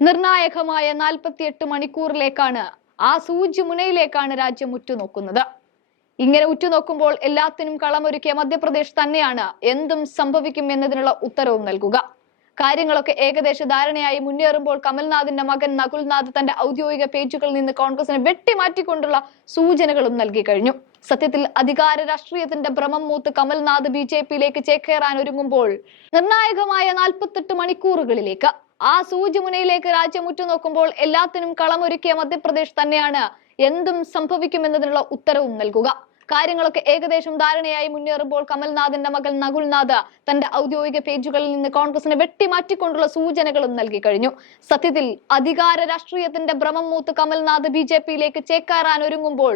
നിർണായകമായ 48 മണിക്കൂറിലേക്കാണ്, ആ സൂചി മുനയിലേക്കാണ് രാജ്യം ഉറ്റുനോക്കുന്നത്. ഇങ്ങനെ ഉറ്റുനോക്കുമ്പോൾ എല്ലാത്തിനും കളമൊരുക്കിയ മധ്യപ്രദേശ് തന്നെയാണ് എന്തും സംഭവിക്കും എന്നതിനുള്ള ഉത്തരവും നൽകുക. കാര്യങ്ങളൊക്കെ ഏകദേശ ധാരണയായി മുന്നേറുമ്പോൾ കമൽനാഥിന്റെ മകൻ നകുൽനാഥ് തന്റെ ഔദ്യോഗിക പേജുകളിൽ നിന്ന് കോൺഗ്രസിനെ വെട്ടിമാറ്റിക്കൊണ്ടുള്ള സൂചനകളും നൽകി കഴിഞ്ഞു. സത്യത്തിൽ അധികാര രാഷ്ട്രീയത്തിന്റെ ഭ്രമം മൂത്ത് കമൽനാഥ് BJP-യിലേക്ക് ചേക്കേറാൻ ഒരുങ്ങുമ്പോൾ നിർണായകമായ 48 മണിക്കൂറുകളിലേക്ക്, ആ സൂചി മുനയിലേക്ക് രാജ്യം ഉറ്റുനോക്കുമ്പോൾ എല്ലാത്തിനും കളമൊരുക്കിയ മധ്യപ്രദേശ് തന്നെയാണ് എന്തും സംഭവിക്കുമെന്നതിനുള്ള ഉത്തരവും നൽകുക. കാര്യങ്ങളൊക്കെ ഏകദേശം ധാരണയായി മുന്നേറുമ്പോൾ കമൽനാഥിന്റെ മകൻ നകുൽനാഥ് തന്റെ ഔദ്യോഗിക പേജുകളിൽ നിന്ന് കോൺഗ്രസിനെ വെട്ടിമാറ്റിക്കൊണ്ടുള്ള സൂചനകളും നൽകി കഴിഞ്ഞു. സത്യത്തിൽ അധികാര രാഷ്ട്രീയത്തിന്റെ ഭ്രമം മൂത്ത് കമൽനാഥ് BJP-യിലേക്ക് ചേക്കാറാൻ ഒരുങ്ങുമ്പോൾ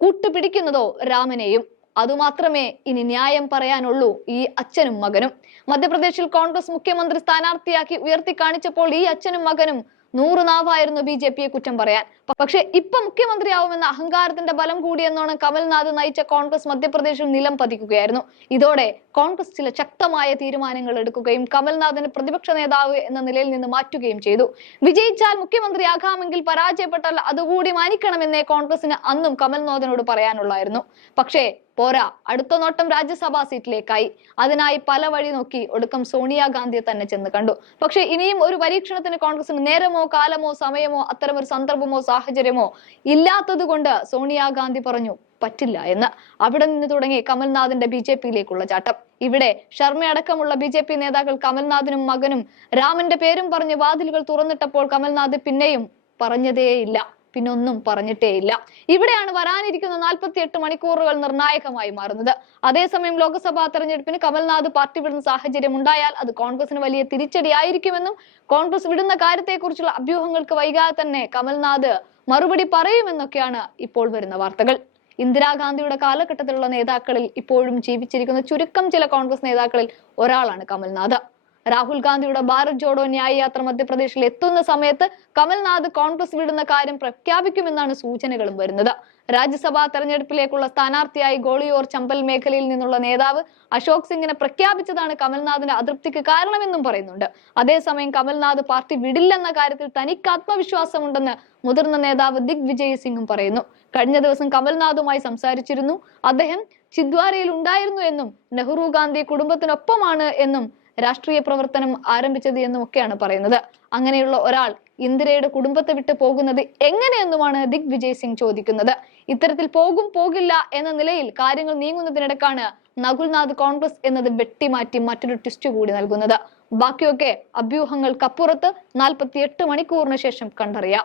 കൂട്ടുപിടിക്കുന്നതോ രാമനെയും. അതുമാത്രമേ ഇനി ന്യായം പറയാനുള്ളൂ ഈ അച്ഛനും മകനും. മധ്യപ്രദേശിൽ കോൺഗ്രസ് മുഖ്യമന്ത്രി സ്ഥാനാർത്ഥിയാക്കി ഉയർത്തി കാണിച്ചപ്പോൾ ഈ അച്ഛനും മകനും 100 നാവായിരുന്നു BJP-യെ കുറ്റം പറയാൻ. പക്ഷെ ഇപ്പൊ മുഖ്യമന്ത്രിയാവുമെന്ന അഹങ്കാരത്തിന്റെ ബലം കൂടിയെന്നോണം കമൽനാഥ് നയിച്ച കോൺഗ്രസ് മധ്യപ്രദേശിൽ നിലം പതിക്കുകയായിരുന്നു. ഇതോടെ കോൺഗ്രസ് ചില ശക്തമായ തീരുമാനങ്ങൾ എടുക്കുകയും കമൽനാഥിനെ പ്രതിപക്ഷ നേതാവ് എന്ന നിലയിൽ നിന്ന് മാറ്റുകയും ചെയ്തു. വിജയിച്ചാൽ മുഖ്യമന്ത്രിയാകാമെങ്കിൽ പരാജയപ്പെട്ടാൽ അതുകൂടി മാനിക്കണമെന്നേ കോൺഗ്രസിന് അന്നും കമൽനാഥിനോട് പറയാനുള്ളായിരുന്നു. പക്ഷേ പോരാ, അടുത്ത നോട്ടം രാജ്യസഭാ സീറ്റിലേക്കായി. അതിനായി പല വഴി നോക്കി ഒടുക്കം സോണിയാഗാന്ധിയെ തന്നെ ചെന്ന് കണ്ടു. പക്ഷെ ഇനിയും ഒരു പരീക്ഷണത്തിന് കോൺഗ്രസിന് നേരമോ കാലമോ സമയമോ അത്തരമൊരു സന്ദർഭമോ സാഹചര്യമോ ഇല്ലാത്തത് കൊണ്ട് സോണിയാഗാന്ധി പറഞ്ഞു പറ്റില്ല എന്ന്. അവിടെ നിന്ന് തുടങ്ങി കമൽനാഥിന്റെ BJP-യിലേക്കുള്ള ചാട്ടം. ഇവിടെ ശർമ്മയടക്കമുള്ള BJP നേതാക്കൾ കമൽനാഥിനും മകനും രാമന്റെ പേരും പറഞ്ഞ് വാതിലുകൾ തുറന്നിട്ടപ്പോൾ കമൽനാഥ് പിന്നെയും പറഞ്ഞതേയില്ല, പിന്നൊന്നും പറഞ്ഞിട്ടേയില്ല. ഇവിടെയാണ് വരാനിരിക്കുന്ന 48 മണിക്കൂറുകൾ നിർണായകമായി മാറുന്നത്. അതേസമയം ലോക്സഭാ തെരഞ്ഞെടുപ്പിന് കമൽനാഥ് പാർട്ടി വിടുന്ന സാഹചര്യം ഉണ്ടായാൽ അത് കോൺഗ്രസിന് വലിയ തിരിച്ചടിയായിരിക്കുമെന്നും കോൺഗ്രസ് വിടുന്ന കാര്യത്തെക്കുറിച്ചുള്ള അഭ്യൂഹങ്ങൾക്ക് വൈകാതെ തന്നെ കമൽനാഥ് മറുപടി പറയുമെന്നൊക്കെയാണ് ഇപ്പോൾ വരുന്ന വാർത്തകൾ. ഇന്ദിരാഗാന്ധിയുടെ കാലഘട്ടത്തിലുള്ള നേതാക്കളിൽ ഇപ്പോഴും ജീവിച്ചിരിക്കുന്ന ചുരുക്കം ചില കോൺഗ്രസ് നേതാക്കളിൽ ഒരാളാണ് കമൽനാഥ്. രാഹുൽ ഗാന്ധിയുടെ ഭാരത് ജോഡോ ന്യായ യാത്ര മധ്യപ്രദേശിൽ എത്തുന്ന സമയത്ത് കമൽനാഥ് കോൺഗ്രസ് വിടുന്ന കാര്യം പ്രഖ്യാപിക്കുമെന്നാണ് സൂചനകളും വരുന്നത്. രാജ്യസഭാ തെരഞ്ഞെടുപ്പിലേക്കുള്ള സ്ഥാനാർത്ഥിയായി ഗോളിയോർ ചമ്പൽ മേഖലയിൽ നിന്നുള്ള നേതാവ് അശോക് സിംഗിനെ പ്രഖ്യാപിച്ചതാണ് കമൽനാഥിന്റെ അതൃപ്തിക്ക് കാരണമെന്നും പറയുന്നുണ്ട്. അതേസമയം കമൽനാഥ് പാർട്ടി വിടില്ലെന്ന കാര്യത്തിൽ തനിക്ക് ആത്മവിശ്വാസമുണ്ടെന്ന് മുതിർന്ന നേതാവ് ദിഗ്വിജയ് സിംഗും പറയുന്നു. കഴിഞ്ഞ ദിവസം കമൽനാഥുമായി സംസാരിച്ചിരുന്നു. അദ്ദേഹം ചിദ്വാരയിൽ ഉണ്ടായിരുന്നു എന്നും നെഹ്റു ഗാന്ധി കുടുംബത്തിനൊപ്പമാണ് എന്നും രാഷ്ട്രീയ പ്രവർത്തനം ആരംഭിച്ചത് എന്നും ഒക്കെയാണ് പറയുന്നത്. അങ്ങനെയുള്ള ഒരാൾ ഇന്ദിരയുടെ കുടുംബത്തെ വിട്ട് പോകുന്നത് എങ്ങനെയെന്നുമാണ് ദിഗ്വിജയ് സിംഗ് ചോദിക്കുന്നത്. ഇത്തരത്തിൽ പോകും പോകില്ല എന്ന നിലയിൽ കാര്യങ്ങൾ നീങ്ങുന്നതിനിടക്കാണ് നകുൽനാഥ് കോൺഗ്രസ് എന്നത് വെട്ടിമാറ്റി മറ്റൊരു ട്വിസ്റ്റ് കൂടി നൽകുന്നത്. ബാക്കിയൊക്കെ അഭ്യൂഹങ്ങൾക്കപ്പുറത്ത് 48 മണിക്കൂറിന് ശേഷം കണ്ടറിയാം.